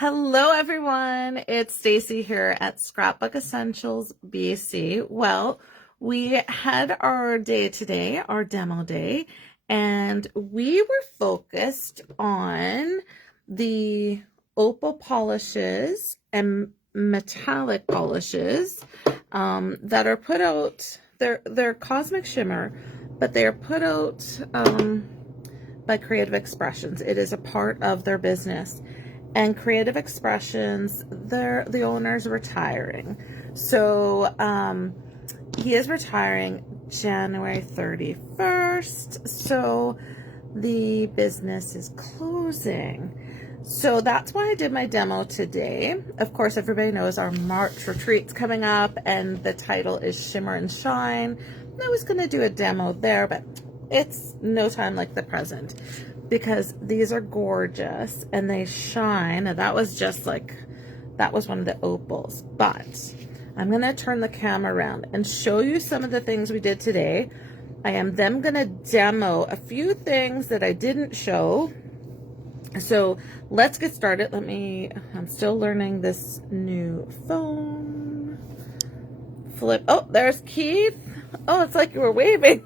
Hello everyone, it's Stacey here at Scrapbook Essentials BC. Well, we had our day today, our demo day, and we were focused on the opal polishes and metallic polishes that are put out. They're cosmic shimmer, but they are put out by Creative Expressions. It is a part of their business. And Creative Expressions, the owner's retiring. So he is retiring January 31st. So the business is closing. So that's why I did my demo today. Of course, everybody knows our March retreat's coming up, and the title is Shimmer and Shine. I was going to do a demo there, but it's no time like the present, because these are gorgeous and they shine. And that was one of the opals. But I'm going to turn the camera around and show you some of the things we did today. I am then going to demo a few things that I didn't show. So let's get started. I'm still learning this new phone. Flip. Oh, there's Keith. Oh, it's like you were waving.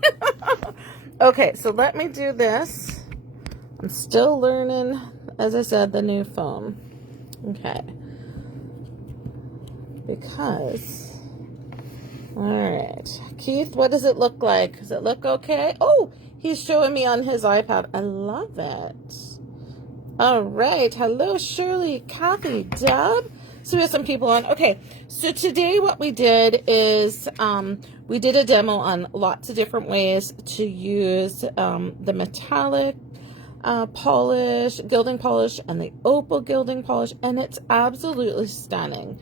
Okay, so let me do this. I'm still learning, as I said, the new phone. Okay. Because, all right. Keith, what does it look like? Does it look okay? Oh, he's showing me on his iPad. I love it. All right. Hello, Shirley, Kathy, Deb. So we have some people on. Okay, so today what we did is we did a demo on lots of different ways to use the metallic polish, gilding polish, and the opal gilding polish, and it's absolutely stunning.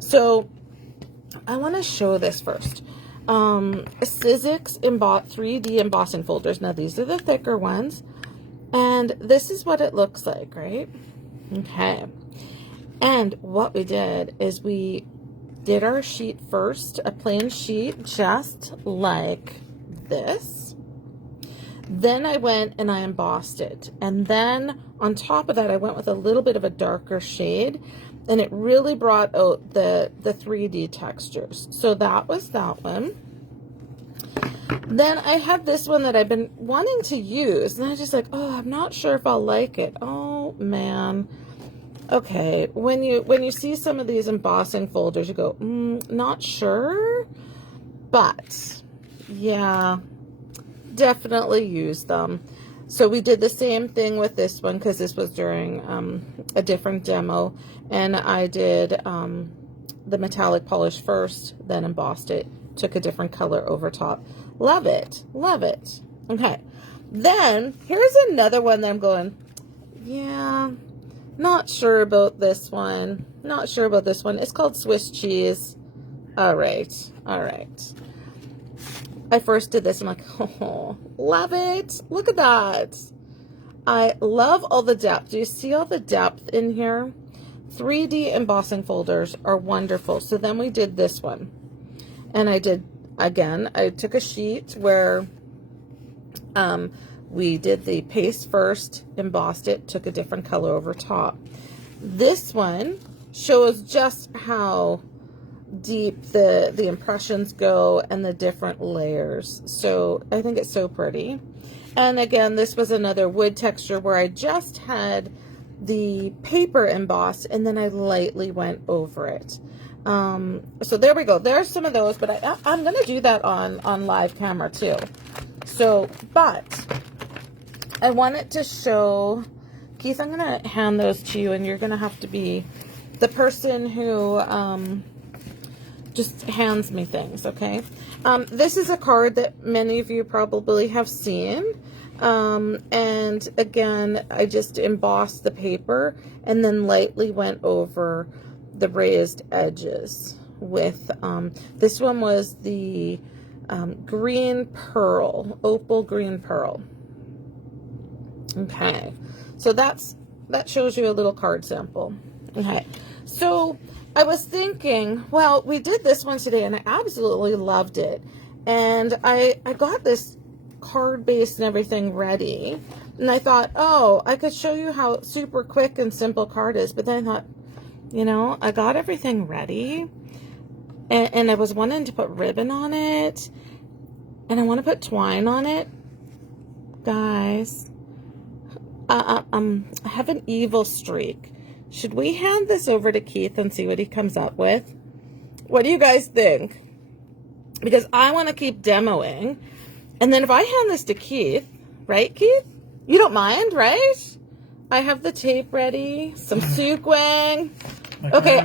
So I want to show this first. Sizzix 3D embossing folders. Now these are the thicker ones, and this is what it looks like, right? Okay. And what we did is we did our sheet first, a plain sheet, just like this. Then I went and I embossed it. And then on top of that, I went with a little bit of a darker shade, and it really brought out the 3D textures. So that was that one. Then I had this one that I've been wanting to use, and I just like, oh, I'm not sure if I'll like it. Oh man. Okay, when you see some of these embossing folders, you go, not sure, but yeah, definitely use them. So we did the same thing with this one, because this was during a different demo, and I did the metallic polish first, then embossed it, took a different color over top. Love it, love it. Okay, then here's another one that I'm going, yeah, not sure about this one. Not sure about this one. It's called Swiss cheese. All right. All right. I first did this. I'm like, oh, love it. Look at that. I love all the depth. Do you see all the depth in here? 3D embossing folders are wonderful. So then we did this one. And I did, again, I took a sheet where we did the paste first, embossed it, took a different color over top. This one shows just how deep the impressions go and the different layers. So I think it's so pretty. And again, this was another wood texture where I just had the paper embossed and then I lightly went over it. So there we go. There's some of those, but I'm going to do that on live camera too. So, but I wanted to show, Keith, I'm going to hand those to you, and you're going to have to be the person who just hands me things, okay? This is a card that many of you probably have seen. And again, I just embossed the paper and then lightly went over the raised edges with, this one was the green pearl, opal green pearl. Okay, so that shows you a little card sample. Okay, so I was thinking, well, we did this one today and I absolutely loved it. And I got this card base and everything ready. And I thought, oh, I could show you how super quick and simple card is. But then I thought, you know, I got everything ready. And I was wanting to put ribbon on it. And I want to put twine on it. Guys, I have an evil streak. Should we hand this over to Keith and see what he comes up with? What do you guys think? Because I want to keep demoing. And then if I hand this to Keith, right, Keith? You don't mind, right? I have the tape ready, some sukwang. Okay,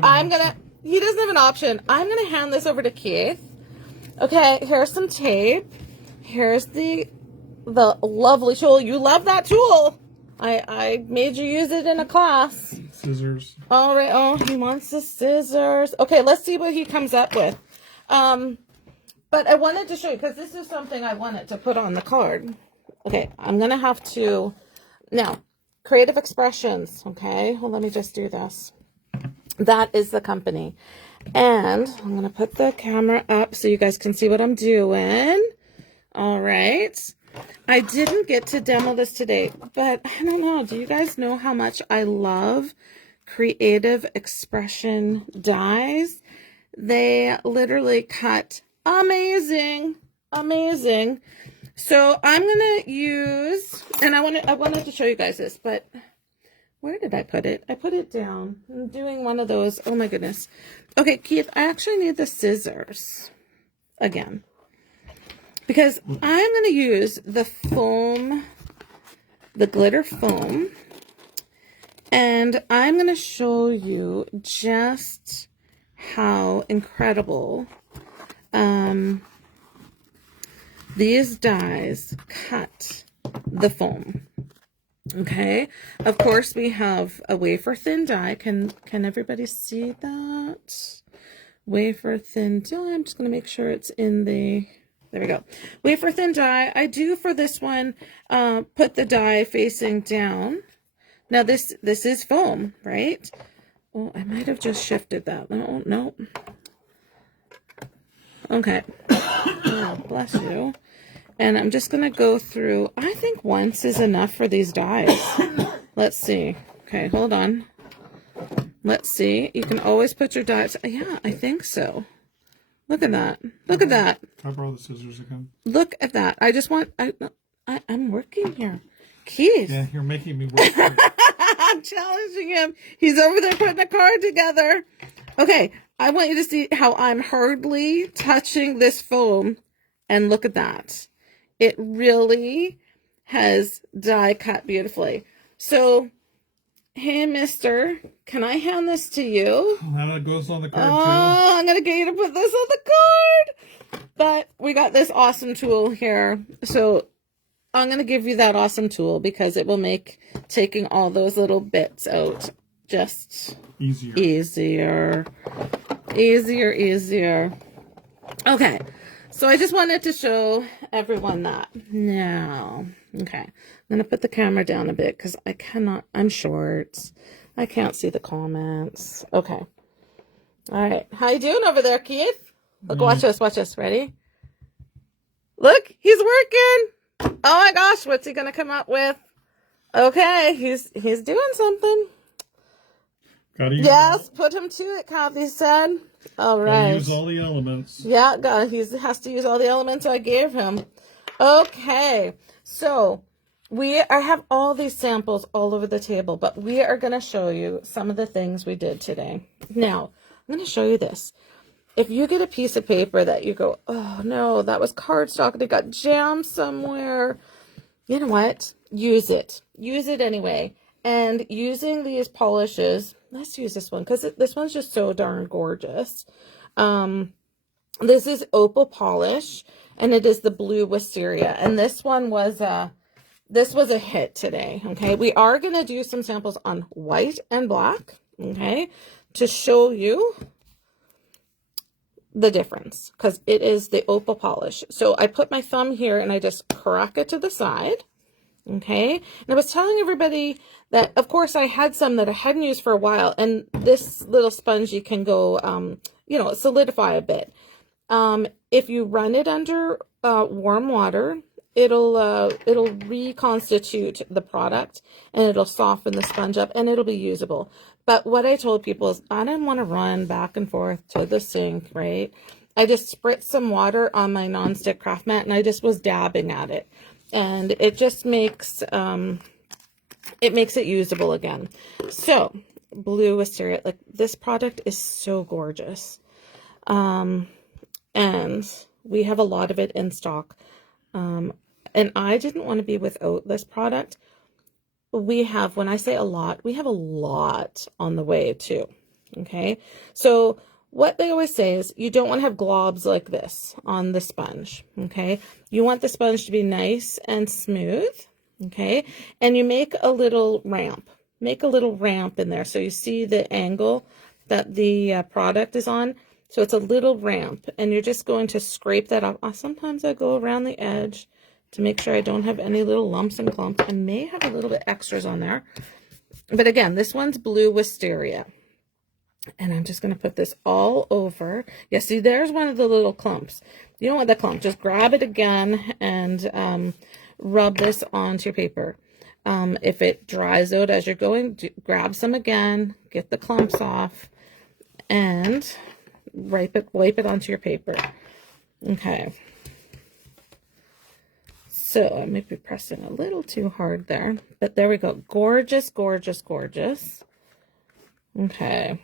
he doesn't have an option. I'm going to hand this over to Keith. Okay, here's some tape. Here's the lovely tool. You love that tool. I made you use it in a class. Scissors. All right. Oh, he wants the scissors. Okay, let's see what he comes up with. But I wanted to show you, because this is something I wanted to put on the card. Okay, I'm going to have to... Now, Creative Expressions. Okay, well, let me just do this. That is the company. And I'm going to put the camera up so you guys can see what I'm doing. All right. I didn't get to demo this today, but I don't know. Do you guys know how much I love Creative Expression dies? They literally cut amazing. So I'm going to use, and I wanted to show you guys this, but where did I put it? I put it down. I'm doing one of those. Oh my goodness. Okay, Keith, I actually need the scissors again. Because I'm going to use the foam, the glitter foam, and I'm going to show you just how incredible these dies cut the foam. Okay, of course we have a wafer thin die. Can everybody see that? Wafer thin die. I'm just going to make sure it's in the... There we go. Wafer thin die. I do for this one put the die facing down. Now this is foam, right? Oh, I might have just shifted that. Oh, no. Okay. Oh, bless you. And I'm just going to go through. I think once is enough for these dies. Let's see. Okay, hold on. Let's see. You can always put your dies. Yeah, I think so. Look at that. Look at that. Can I borrow the scissors again? Look at that. I just want... I'm working here. Keith. Yeah, you're making me work. I'm challenging him. He's over there putting a card together. Okay, I want you to see how I'm hardly touching this foam. And look at that. It really has die cut beautifully. So, hey, mister, can I hand this to you? That goes on the card, too. Oh, I'm going to get you to put this on the card. But we got this awesome tool here. So, I'm going to give you that awesome tool because it will make taking all those little bits out just easier. Okay. So I just wanted to show everyone that. Now, okay. I'm going to put the camera down a bit because I'm short. I can't see the comments. Okay. All right. How you doing over there, Keith? Look, watch this. Ready? Look, he's working. Oh my gosh, what's he going to come up with? Okay, he's doing something. Yes, put him to it, Kathy said. All right. Use all the elements. Yeah, God, he has to use all the elements I gave him. Okay, so I have all these samples all over the table, but we are going to show you some of the things we did today. Now, I'm going to show you this. If you get a piece of paper that you go, oh no, that was cardstock and it got jammed somewhere, you know what? Use it. Use it anyway. And using these polishes, let's use this one because this one's just so darn gorgeous. This is opal polish, and it is the blue wisteria. And this one was a hit today. Okay, we are going to do some samples on white and black. Okay, to show you the difference because it is the opal polish. So I put my thumb here and I just crack it to the side. Okay, and I was telling everybody that, of course, I had some that I hadn't used for a while, and this little sponge can go, solidify a bit. If you run it under warm water it'll reconstitute the product, and it'll soften the sponge up, and it'll be usable. But what I told people is I didn't want to run back and forth to the sink, right? I just spritzed some water on my nonstick craft mat, and I just was dabbing at it, and it just makes it usable again. So blue wisteria, like this product is so gorgeous, and we have a lot of it in stock. And I didn't want to be without this product. We have, when I say a lot, we have a lot on the way too. Okay. So what they always say is you don't want to have globs like this on the sponge. Okay. You want the sponge to be nice and smooth. Okay. And you make a little ramp. Make a little ramp in there. So you see the angle that the product is on. So it's a little ramp, and you're just going to scrape that off. Sometimes I go around the edge to make sure I don't have any little lumps and clumps. I may have a little bit extras on there. But again, this one's blue wisteria. And I'm just going to put this all over. Yeah, see, there's one of the little clumps. You don't want the clump. Just grab it again and rub this onto your paper. If it dries out as you're going, grab some again, get the clumps off, and wipe it onto your paper. Okay. So I may be pressing a little too hard there, but there we go. Gorgeous, gorgeous, gorgeous. Okay.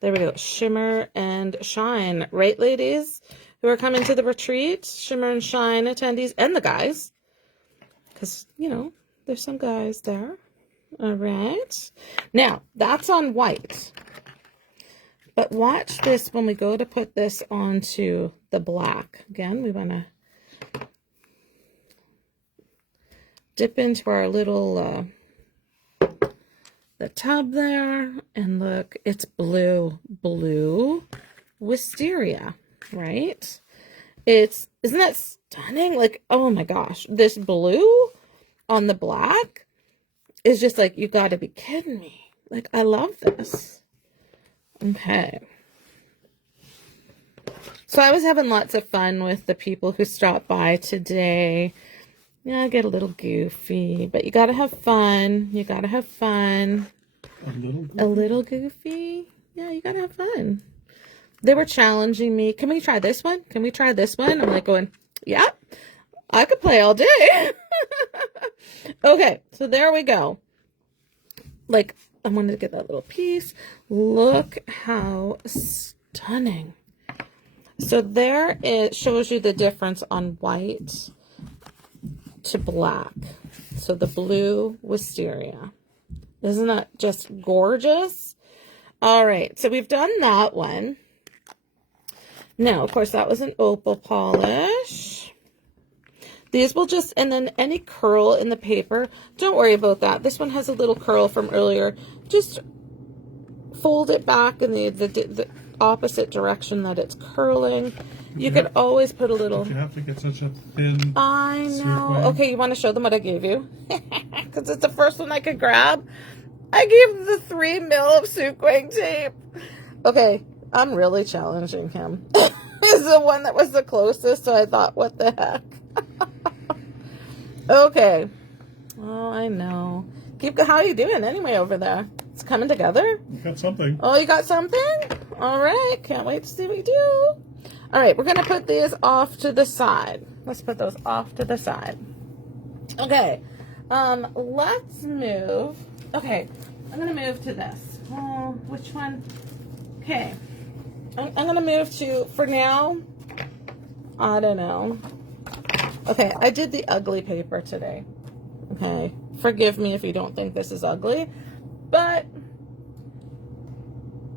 There we go. Shimmer and shine. Right, ladies who are coming to the retreat? Shimmer and shine attendees, and the guys. Because, you know, there's some guys there. All right. Now, that's on white. But watch this when we go to put this onto the black. Again, we want to dip into our little, the tub there. And look, it's blue wisteria, right? Isn't that stunning? Like, oh my gosh, this blue on the black is just like, you got to be kidding me. Like, I love this. Okay. So I was having lots of fun with the people who stopped by today. Yeah, I get a little goofy, but you got to have fun. You got to have fun. A little goofy? A little goofy. Yeah, you got to have fun. They were challenging me. Can we try this one? Can we try this one? I'm like going, yeah, I could play all day. Okay, so there we go. Like, I wanted to get that little piece. Look how stunning. So there it shows you the difference on white to black. So the blue wisteria. Isn't that just gorgeous? All right, so we've done that one. Now, of course, that was an opal polish. These will just, and then any curl in the paper, don't worry about that. This one has a little curl from earlier. Just fold it back in the opposite direction that it's curling. You could always put a little. Did you have to get such a thin? I know. Okay, you want to show them what I gave you? Because it's the first one I could grab. I gave the 3 mil of Suquang tape. Okay, I'm really challenging him. He's the one that was the closest, so I thought, what the heck? Okay. Oh, I know. How are you doing anyway over there? It's coming together? You got something. Oh, you got something? All right. Can't wait to see what you do. All right. We're going to put these off to the side. Let's put those off to the side. Okay. Let's move. Okay. I'm going to move to this. Oh, which one? Okay. I'm going to move to, for now, I don't know. Okay, I did the ugly paper today. Okay, forgive me if you don't think this is ugly, but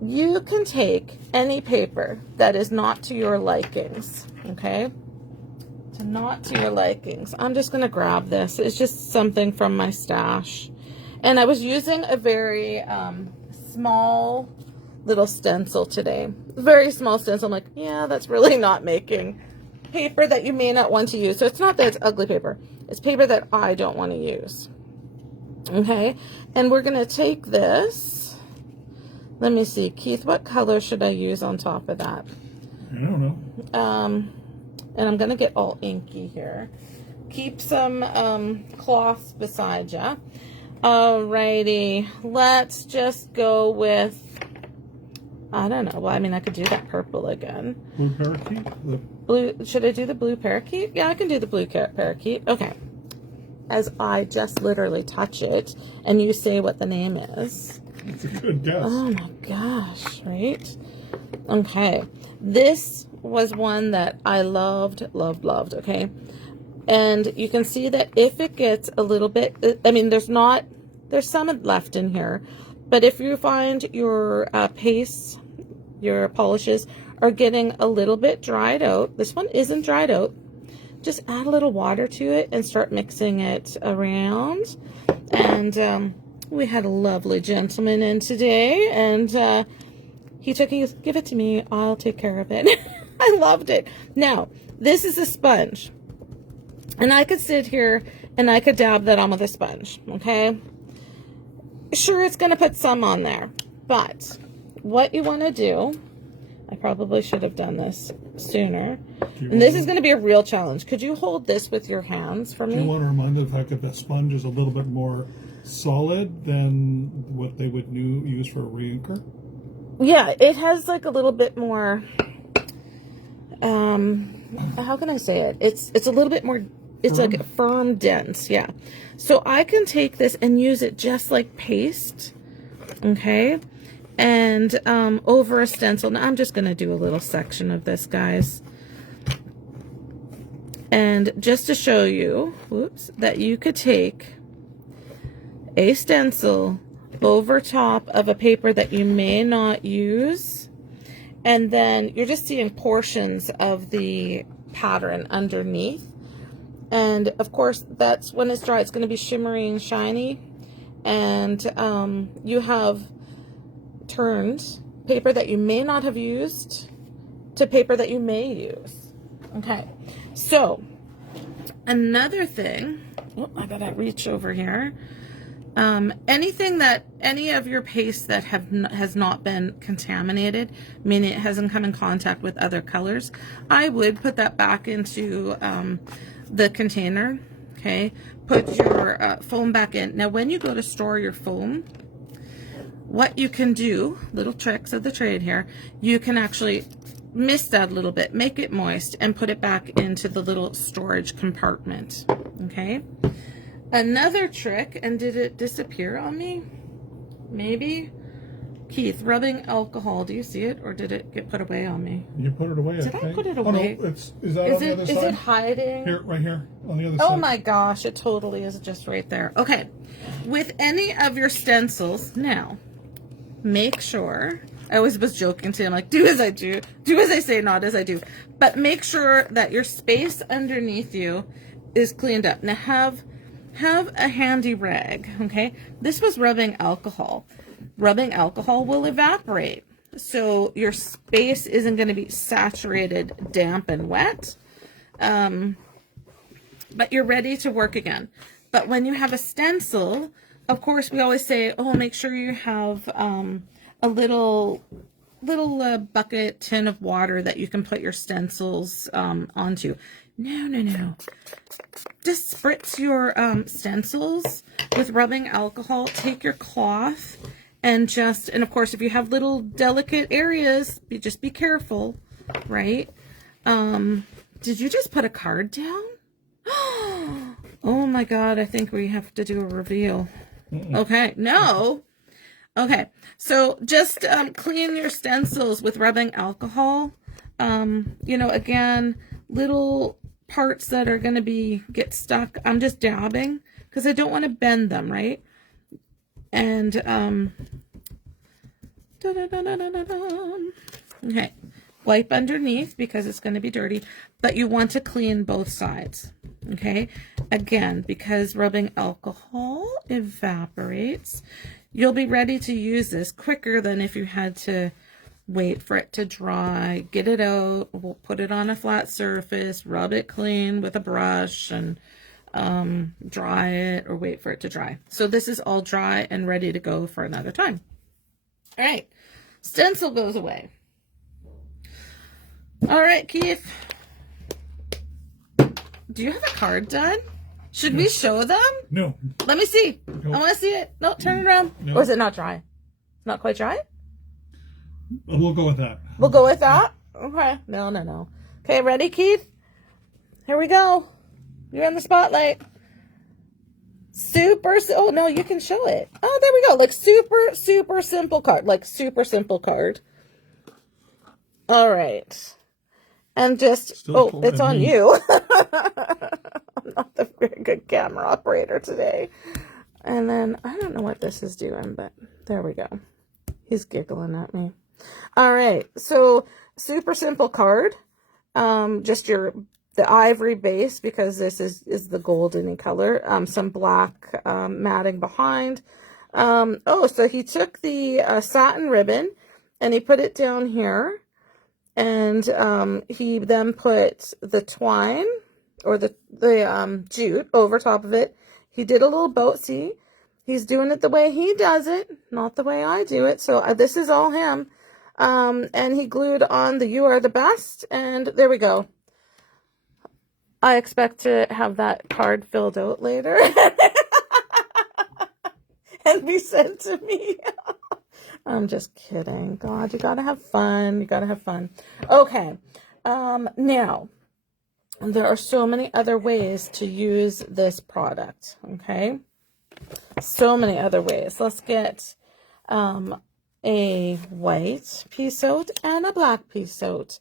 you can take any paper that is not to your likings, okay? Not to your likings. I'm just going to grab this. It's just something from my stash. And I was using a very small little stencil today. Very small stencil. I'm like, yeah, that's really not making paper that you may not want to use. So it's not that it's ugly paper. It's paper that I don't want to use. Okay. And we're going to take this. Let me see. Keith, what color should I use on top of that? I don't know. and I'm gonna get all inky here. Keep some cloths beside ya. Alrighty, let's just go with, I don't know. Well, I mean, I could do that purple again. Blue parakeet? Blue, should I do the blue parakeet? Yeah, I can do the blue parakeet. Okay. As I just literally touch it and you say what the name is. That's a good guess. Oh my gosh, right? Okay. This was one that I loved, okay? And you can see that if it gets a little bit, I mean, there's some left in here, but if you find your pastes, your polishes are getting a little bit dried out, this one isn't dried out, just add a little water to it and start mixing it around. And we had a lovely gentleman in today, and he took it, give it to me, I'll take care of it. I loved it. Now, this is a sponge. And I could sit here and I could dab that on with a sponge, okay? Sure, it's going to put some on there. But what you want to do, I probably should have done this sooner. And this is going to be a real challenge. Could you hold this with your hands for me? Do you want to remind the fact that the sponge is a little bit more solid than what they would use for a re-inker? Yeah, it has like a little bit more, how can I say it? It's a little bit more, it's firm? like firm, dense, yeah. So I can take this and use it just like paste, okay? And over a stencil. Now I'm just going to do a little section of this, guys. And just to show you, whoops, that you could take a stencil over top of a paper that you may not use, and then you're just seeing portions of the pattern underneath. And of course, that's when it's dry, it's going to be shimmery and shiny. And you have turned paper that you may not have used to paper that you may use. Okay, so another thing, oh, I gotta reach over here. Anything that, any of your paste that has not been contaminated, meaning it hasn't come in contact with other colors, I would put that back into the container, okay? Put your foam back in. Now, when you go to store your foam, what you can do, little tricks of the trade here, you can actually mist that a little bit, make it moist, and put it back into the little storage compartment, okay? Another trick, and did it disappear on me? Maybe? Keith, rubbing alcohol, do you see it, or did it get put away on me? You put it away, Did I put it away? Oh, no, is that on the other side? Is it hiding? Here, right here, on the other side. Oh my gosh, it totally is just right there. Okay, with any of your stencils, now, make sure, I always was joking to him, like, do as I do as I say, not as I do. But make sure that your space underneath you is cleaned up. Now have a handy rag, okay? This was rubbing alcohol. Rubbing alcohol will evaporate. So your space isn't going to be saturated, damp, and wet. But you're ready to work again. But when you have a stencil, of course, we always say, oh, make sure you have a little bucket tin of water that you can put your stencils onto. No. Just spritz your stencils with rubbing alcohol. Take your cloth and and of course, if you have little delicate areas, just be careful, right? Did you just put a card down? Oh my God, I think we have to do a reveal. Okay, no. Okay, so just clean your stencils with rubbing alcohol. You know, again, little parts that are going to get stuck, I'm just dabbing because I don't want to bend them, right? And okay, wipe underneath because it's going to be dirty, but you want to clean both sides, okay? Again, because rubbing alcohol evaporates, you'll be ready to use this quicker than if you had to wait for it to dry, get it out, we'll put it on a flat surface, rub it clean with a brush, and dry it or wait for it to dry. So this is all dry and ready to go for another time. All right, stencil goes away. All right, Keith, do you have a card done? Should we show them? No. Let me see. Nope. I want to see it. No, turn it around. Nope. Or is it not dry? Not quite dry? We'll go with that. We'll go with that? Okay. No. Okay, ready, Keith? Here we go. You're in the spotlight. Oh, no, you can show it. Oh, there we go. Like super simple card. Like super simple card. All right. And just, it's on you. I'm not the very good camera operator today. And then, I don't know what this is doing, but there we go. He's giggling at me. All right. So, super simple card. Just the ivory base, because this is the goldeny color. Some black matting behind. So he took the satin ribbon and he put it down here. And he then put the twine or the jute over top of it. He did a little boat. See, he's doing it the way he does it, not the way I do it. So this is all him. And he glued on the "You Are the Best," and there we go. I expect to have that card filled out later and be sent to me. I'm just kidding. God, you gotta have fun. You gotta have fun. Okay. Now, there are so many other ways to use this product. Okay. So many other ways. Let's get a white piece out and a black piece out.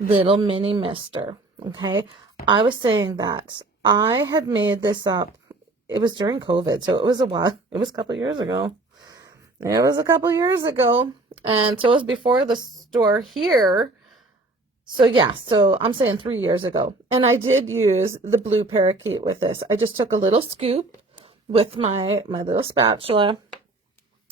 Little mini mister. Okay. I was saying that I had made this up. It was during COVID, so it was a while. It was a couple years ago. It was a couple years ago, and so it was before the store here. So yeah, so I'm saying 3 years ago. And I did use the blue parakeet with this. I just took a little scoop with my little spatula.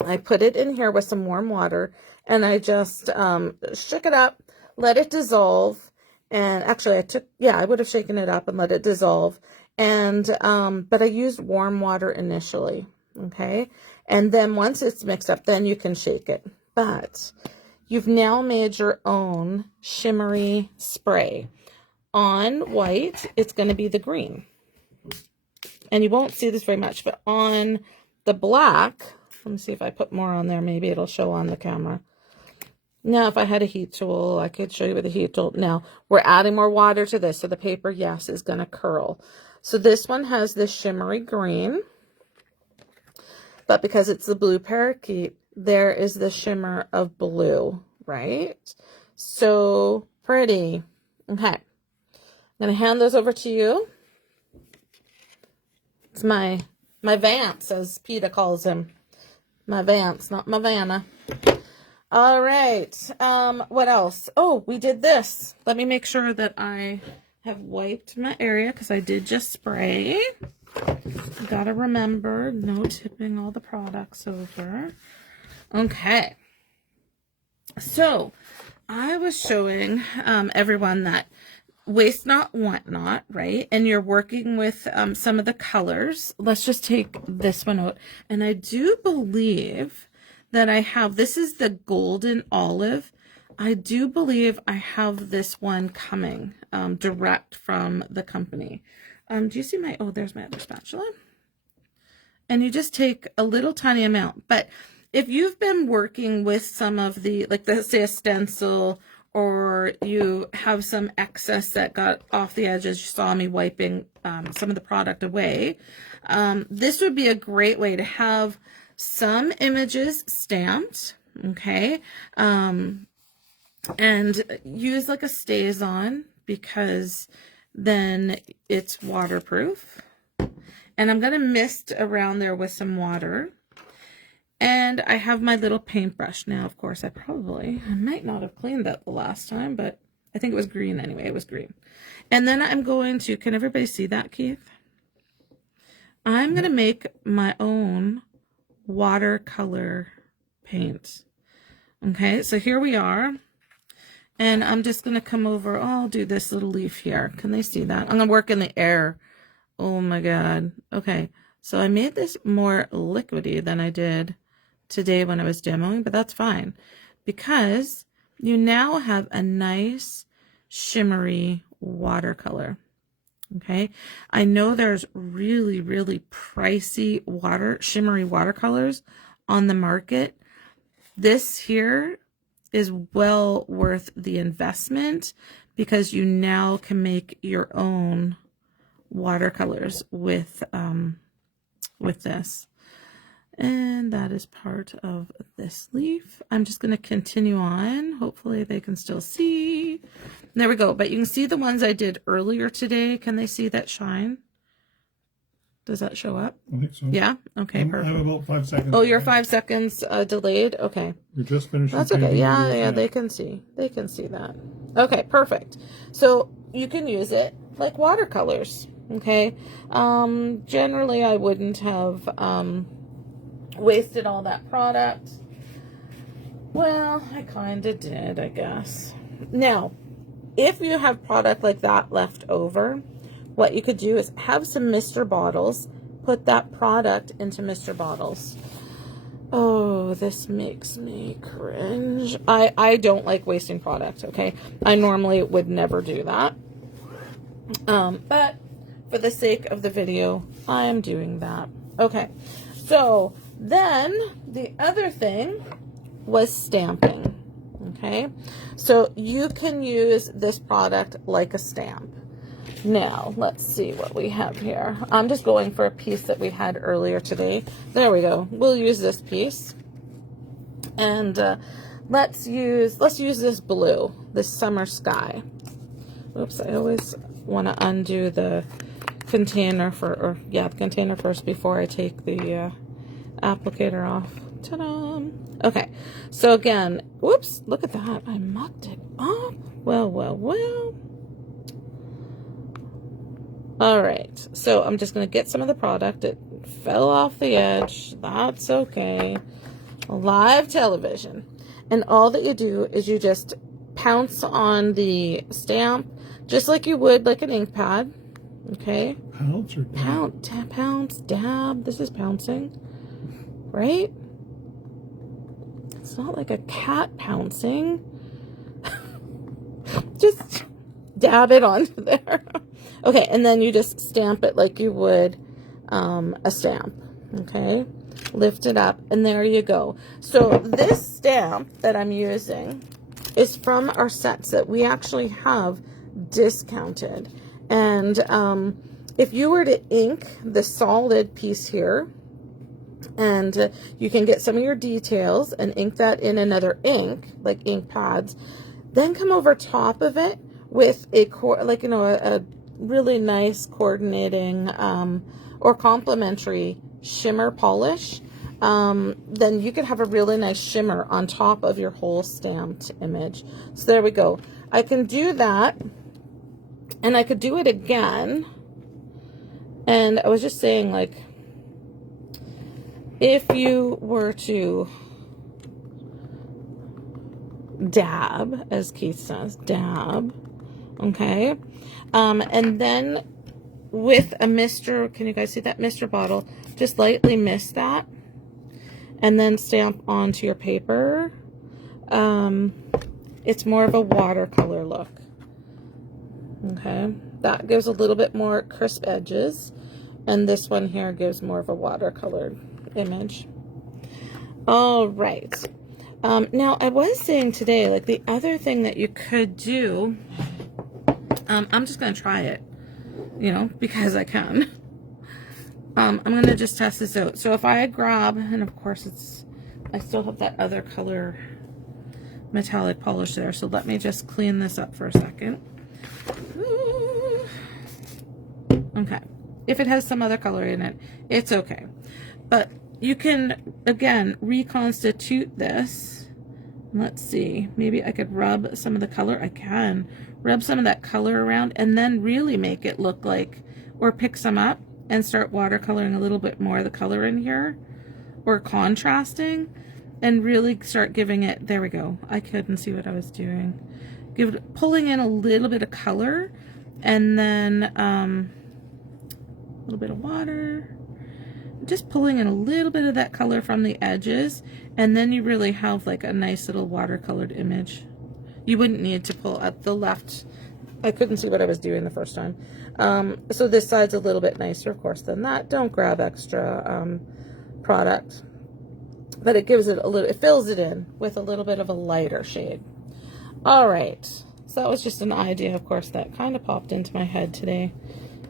I put it in here with some warm water, and I just shook it up, let it dissolve. And actually I would have shaken it up and let it dissolve. And, but I used warm water initially. Okay. And then once it's mixed up, then you can shake it. But you've now made your own shimmery spray. On white, it's going to be the green. And you won't see this very much, but on the black, let me see if I put more on there. Maybe it'll show on the camera. Now, if I had a heat tool, I could show you with a heat tool. Now, we're adding more water to this. So the paper, yes, is going to curl. So this one has this shimmery green. But because it's the blue parakeet, there is the shimmer of blue, right? So pretty. Okay. I'm going to hand those over to you. It's my Vance, as PETA calls him. My Vance, not my Vanna. All right. What else? Oh, we did this. Let me make sure that I have wiped my area because I did just spray. Gotta remember, no tipping all the products over. Okay. So, I was showing everyone that waste not, want not, right? And you're working with some of the colors. Let's just take this one out. And I do believe that I have, this is the golden olive. I do believe I have this one coming direct from the company. Do you see my, there's my other spatula. And you just take a little tiny amount. But if you've been working with some of the, like let's say a stencil, or you have some excess that got off the edges, you saw me wiping some of the product away, this would be a great way to have some images stamped, okay? And use like a StazOn, because then it's waterproof. And I'm going to mist around there with some water. And I have my little paintbrush. Now, of course, I might not have cleaned that the last time, but I think it was green anyway. It was green. And then I'm going to, can everybody see that, Keith? I'm going to make my own watercolor paint. Okay, so here we are. And I'm just going to come over. I'll do this little leaf here. Can they see that? I'm going to work in the air. Oh my God. Okay. So I made this more liquidy than I did today when I was demoing, but that's fine because you now have a nice shimmery watercolor. Okay, I know there's really, really pricey shimmery watercolors on the market. This here is well worth the investment because you now can make your own watercolors with this. And that is part of this leaf. I'm just going to continue on. Hopefully they can still see. There we go. But you can see the ones I did earlier today. Can they see that shine? Does that show up? I think so. Yeah? Okay, perfect. I have about 5 seconds. Oh, you're 5 seconds delayed? Okay. You're just finishing. That's okay. Yeah, they can see. They can see that. Okay, perfect. So you can use it like watercolors. Okay. Generally, I wouldn't have wasted all that product. Well, I kind of did, I guess. Now, if you have product like that left over, what you could do is have some Mr. bottles, put that product into Mr. bottles. Oh, this makes me cringe. I don't like wasting product, okay? I normally would never do that. But for the sake of the video, I am doing that. Okay, so then the other thing was stamping, okay? So you can use this product like a stamp. Now, let's see what we have here. I'm just going for a piece that we had earlier today. There we go. We'll use this piece. And let's use this blue, this summer sky. Oops, I always want to undo the container the container first before I take the applicator off. Ta-da! Okay, so again, whoops, look at that. I mucked it up. Well, well, well. All right, so I'm just going to get some of the product. It fell off the edge. That's okay. Live television. And all that you do is you just pounce on the stamp just like you would like an ink pad. Okay? Pounce or dab? Pounce, dab. This is pouncing. Right? It's not like a cat pouncing. Just dab it onto there. Okay, and then you just stamp it like you would a stamp. Okay? Lift it up, and there you go. So this stamp that I'm using is from our sets that we actually have discounted. And if you were to ink the solid piece here, and you can get some of your details and ink that in another ink, like ink pads, then come over top of it with a really nice coordinating or complementary shimmer polish, then you could have a really nice shimmer on top of your whole stamped image. So there we go. I can do that, and I could do it again. And I was just saying, like, if you were to dab, as Keith says, dab, okay, and then with a Mr., can you guys see that Mr. bottle, just lightly mist that, and then stamp onto your paper. It's more of a watercolor look, okay, that gives a little bit more crisp edges, and this one here gives more of a watercolored image. All right. Now I was saying today, like, the other thing that you could do, I'm just going to try it, you know, because I can. I'm going to just test this out. So if I grab, and of course I still have that other color metallic polish there. So let me just clean this up for a second. Okay. If it has some other color in it, it's okay. But you can, again, reconstitute this. Let's see. Maybe I could rub some of the color. I can rub some of that color around and then really make it look like, or pick some up and start watercoloring a little bit more of the color in here, or contrasting, and really start giving it, there we go. I couldn't see what I was doing. Pulling in a little bit of color, and then a little bit of water. Just pulling in a little bit of that color from the edges, and then you really have like a nice little watercolored image. You wouldn't need to pull at the left I couldn't see what I was doing the first time. So this side's a little bit nicer, of course, than that. Don't grab extra product. But it gives it a little, it fills it in with a little bit of a lighter shade. All right. So that was just an idea, of course, that kind of popped into my head today.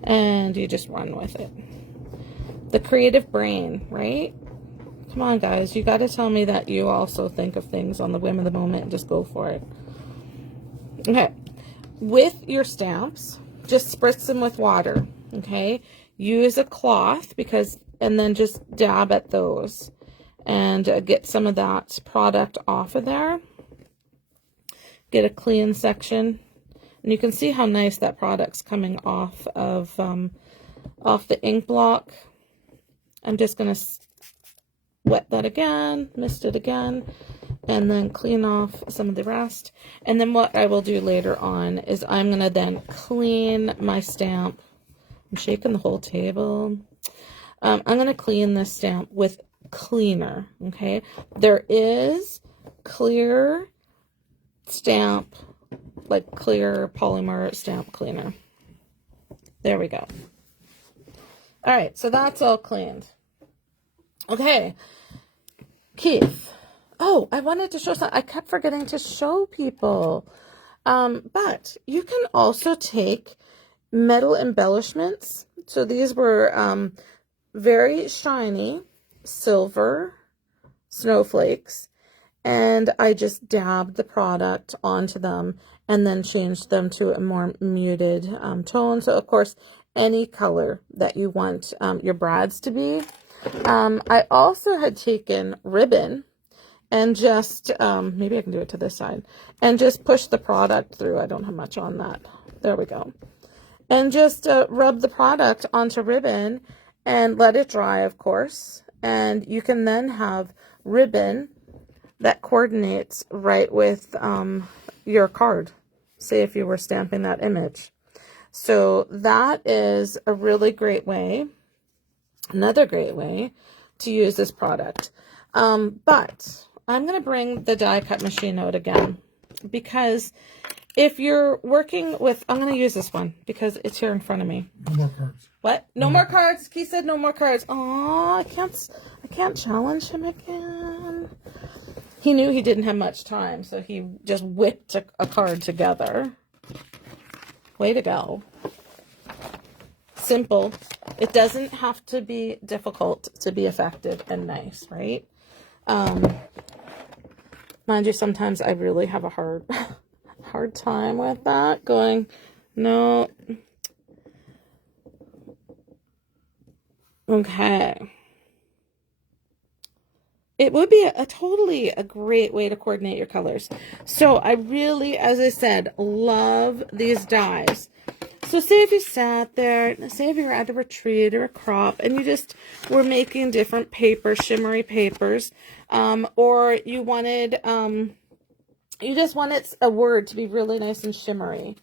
And you just run with it. The creative brain, right? Come on, guys. You got to tell me that you also think of things on the whim of the moment and just go for it. Okay. With your stamps, just spritz them with water, okay? Use a cloth and then just dab at those and get some of that product off of there. Get a clean section. And you can see how nice that product's coming off of the ink block. I'm just going to wet that again, mist it again, and then clean off some of the rest. And then what I will do later on is I'm going to then clean my stamp. I'm shaking the whole table. I'm going to clean this stamp with cleaner, okay? There is clear stamp, like clear polymer stamp cleaner. There we go. All right, so that's all cleaned. Okay, Keith. Oh, I wanted to show something. I kept forgetting to show people. But you can also take metal embellishments. So these were very shiny silver snowflakes. And I just dabbed the product onto them and then changed them to a more muted tone. So, of course, any color that you want your brads to be. I also had taken ribbon and just, maybe I can do it to this side, and just push the product through. I don't have much on that. There we go. And just rub the product onto ribbon and let it dry, of course. And you can then have ribbon that coordinates right with your card, say if you were stamping that image. So that is a really great way, another great way to use this product. But I'm going to bring the die cut machine out again, because if you're working with, I'm going to use this one because it's here in front of me. No more cards. What? No more cards? Keith said no more cards. Oh, I can't challenge him again. He knew he didn't have much time, so he just whipped a card together. Way to go. Simple. It doesn't have to be difficult to be effective and nice, right? Mind you, sometimes I really have a hard time with that. Going, no. Okay. It would be totally a great way to coordinate your colors. So I really, as I said, love these dies. So say if you sat there, say if you were at a retreat or a crop, and you just were making different papers, shimmery papers, or you wanted, you just wanted a word to be really nice and shimmery.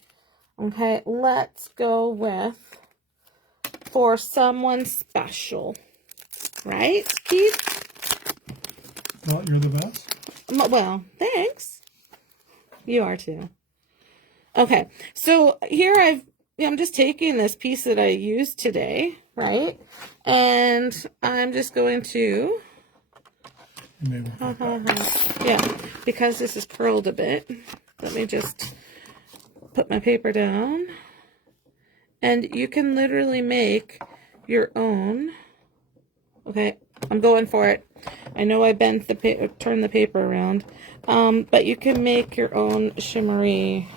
Okay, let's go with for someone special, right, Keith? Well, you're the best. Well, thanks. You are too. Okay, so here I'm just taking this piece that I used today, right? And I'm just going to, yeah, because this is curled a bit, let me just put my paper down. And you can literally make your own. Okay, I'm going for it. I know I bent the turned the paper around, but you can make your own shimmery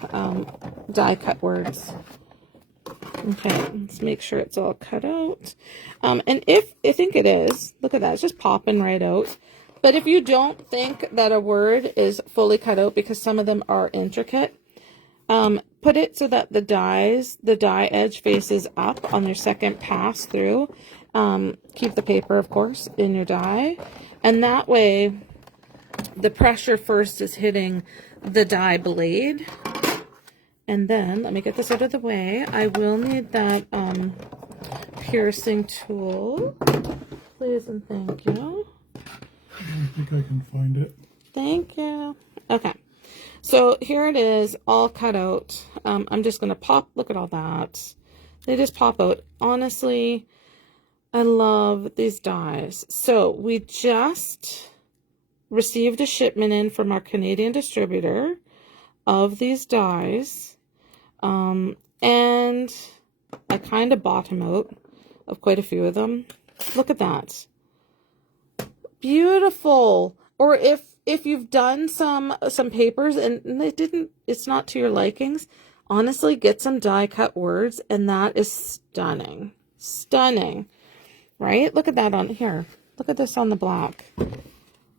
die cut words. Okay, let's make sure it's all cut out. And if I think it is, look at that, it's just popping right out. But if you don't think that a word is fully cut out, because some of them are intricate, put it so that the die edge faces up on your second pass through. Keep the paper, of course, in your die. And that way, the pressure first is hitting the die blade. And then, let me get this out of the way. I will need that piercing tool. Please and thank you. I don't think I can find it. Thank you. Okay. So here it is, all cut out. I'm just going to pop, look at all that. They just pop out. Honestly, I love these dies. So we just received a shipment in from our Canadian distributor of these dies. And I kind of bought them out of quite a few of them. Look at that. Beautiful. Or if you've done some papers and it's not to your likings, honestly, get some die cut words, and that is stunning. Stunning. Right? Look at that on here. Look at this on the black.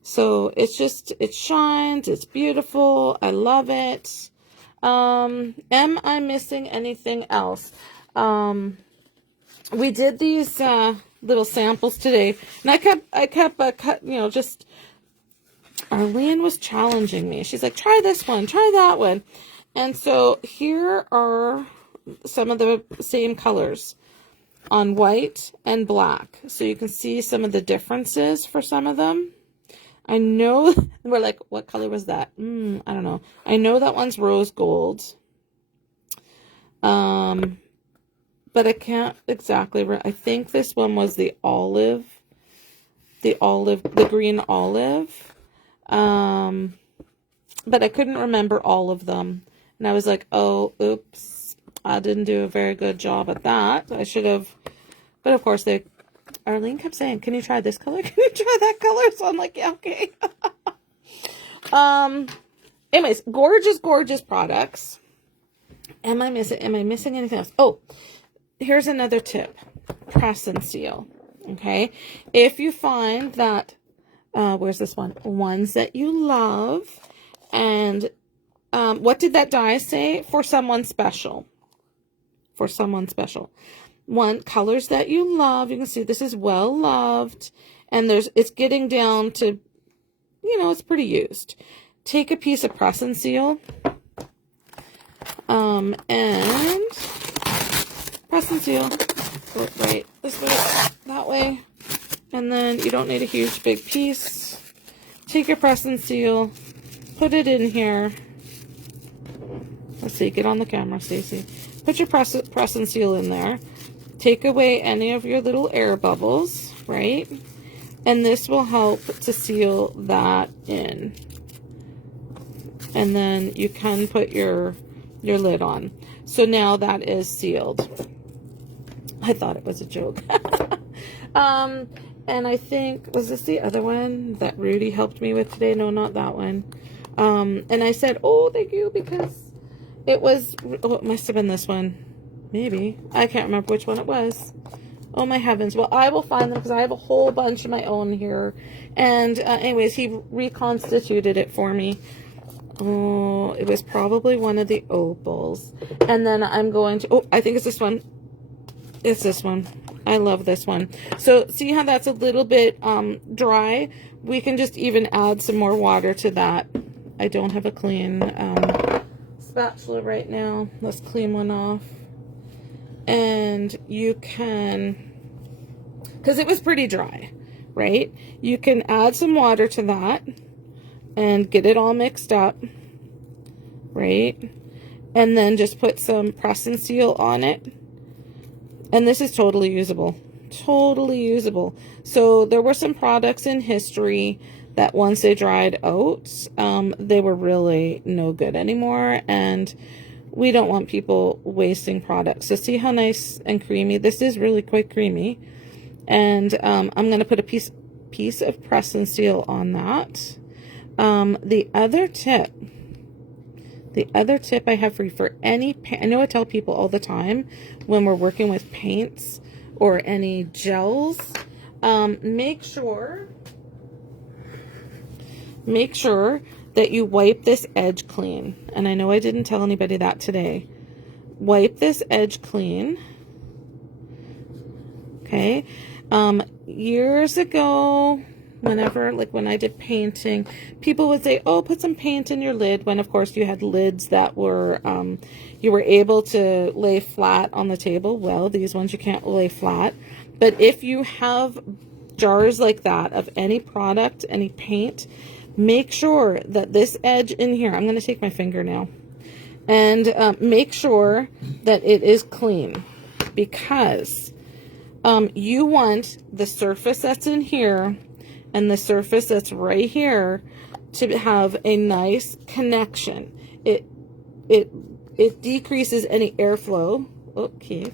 So it's just, it shines, it's beautiful. I love it. Am I missing anything else? We did these little samples today, and I kept just Arlene was challenging me. She's like, try this one, try that one. And so here are some of the same colors on white and black. So you can see some of the differences for some of them. I know, we're like, what color was that? I don't know. I know that one's rose gold. But I can't exactly, I think this one was the green olive. But I couldn't remember all of them. And I was like, oh, oops, I didn't do a very good job at that. I should have, but of course Arlene kept saying, can you try this color? Can you try that color? So I'm like, yeah, okay. Anyways, gorgeous, gorgeous products. Am I missing anything else? Oh, here's another tip. Press and seal. Okay. If you find that, where's this one? Ones that you love. And, what did that die say? For someone special. For someone special. One, colors that you love. You can see this is well loved. And it's getting down to, it's pretty used. Take a piece of press and seal. And press and seal. Go right this way, that way. And then you don't need a huge big piece. Take your press and seal. Put it in here. Let's see, get on the camera, Stacey. Put your press and seal in there. Take away any of your little air bubbles, right? And this will help to seal that in. And then you can put your lid on. So now that is sealed. I thought it was a joke. And I think, was this the other one that Rudy helped me with today? No, not that one. And I said, oh, thank you, because it must have been this one. Maybe. I can't remember which one it was. Oh, my heavens. Well, I will find them because I have a whole bunch of my own here. And anyways, he reconstituted it for me. Oh, it was probably one of the opals. And then I'm going to, I think it's this one. It's this one. I love this one. So see how that's a little bit dry? We can just even add some more water to that. I don't have a clean spatula right now. Let's clean one off. And you can, because it was pretty dry, right? You can add some water to that and get it all mixed up, right? And then just put some press and seal on it. And this is totally usable. Totally usable. So there were some products in history that once they dried out, they were really no good anymore. And we don't want people wasting products. So see how nice and creamy. This is really quite creamy. And I'm going to put a piece of press and seal on that. The other tip I have for you, for any paint, I know I tell people all the time when we're working with paints or any gels, make sure that you wipe this edge clean. And I know I didn't tell anybody that today. Wipe this edge clean. Okay. Years ago, when I did painting, people would say, oh, put some paint in your lid, when of course you had lids that were, you were able to lay flat on the table. Well, these ones you can't lay flat. But if you have jars like that of any product, any paint, make sure that this edge in here, I'm going to take my fingernail, and make sure that it is clean, because you want the surface that's in here and the surface that's right here to have a nice connection. It decreases any airflow. Okay,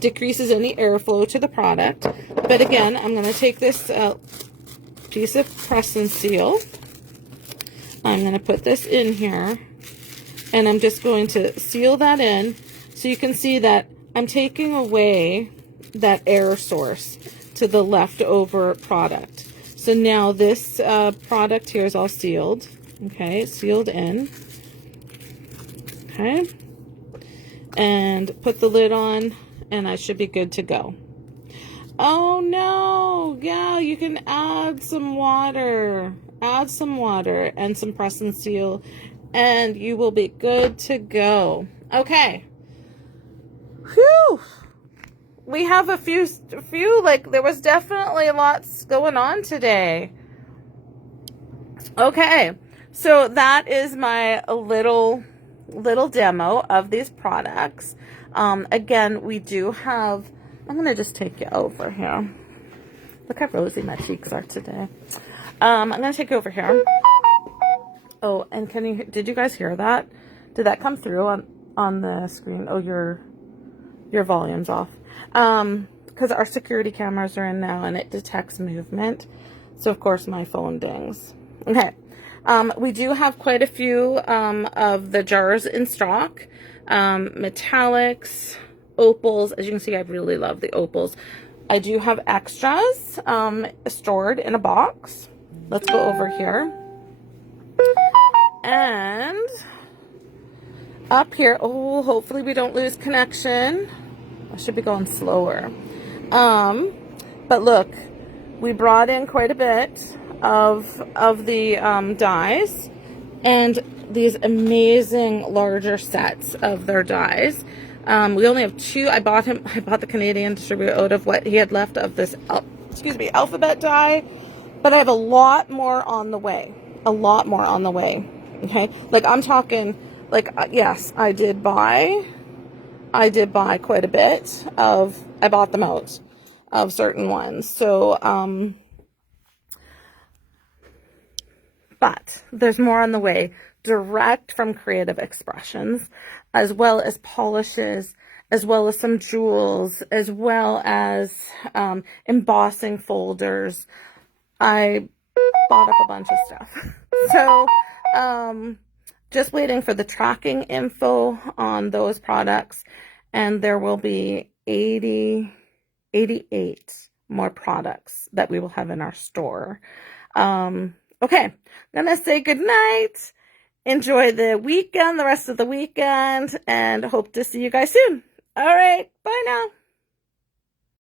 decreases any airflow to the product. But again, I'm going to take this piece of press and seal. I'm going to put this in here, and I'm just going to seal that in, so you can see that I'm taking away that air source to the leftover product. So now this product here is all sealed. Okay, sealed in. Okay, and put the lid on, and I should be good to go. Oh no, yeah, you can add some water. Add some water and some press and seal, and you will be good to go. Okay. Whew. We have a few, like, there was definitely lots going on today. Okay. So that is my little demo of these products. Again, we do have, I'm going to just take you over here. Look how rosy my cheeks are today. I'm going to take you over here. Oh, and did you guys hear that? Did that come through on the screen? Oh, your volume's off. Because our security cameras are in now, and it detects movement. So, of course, my phone dings. Okay. We do have quite a few of the jars in stock. Metallics, opals. As you can see, I really love the opals. I do have extras stored in a box. Let's go over here. And up here, oh, hopefully we don't lose connection. I should be going slower. But look, we brought in quite a bit of the dies, and these amazing larger sets of their dies. We only have 2. I bought the Canadian distributor out of what he had left of this, alphabet die, but I have a lot more on the way. A lot more on the way. Okay, like I'm talking, like yes, I did buy quite a bit of. I bought them out of certain ones. So, but there's more on the way, direct from Creative Expressions, as well as polishes, as well as some jewels, as well as embossing folders. I bought up a bunch of stuff. So, just waiting for the tracking info on those products, and there will be 88 more products that we will have in our store. Okay, I'm gonna say good night. Enjoy the weekend, the rest of the weekend, and hope to see you guys soon. All right, bye now.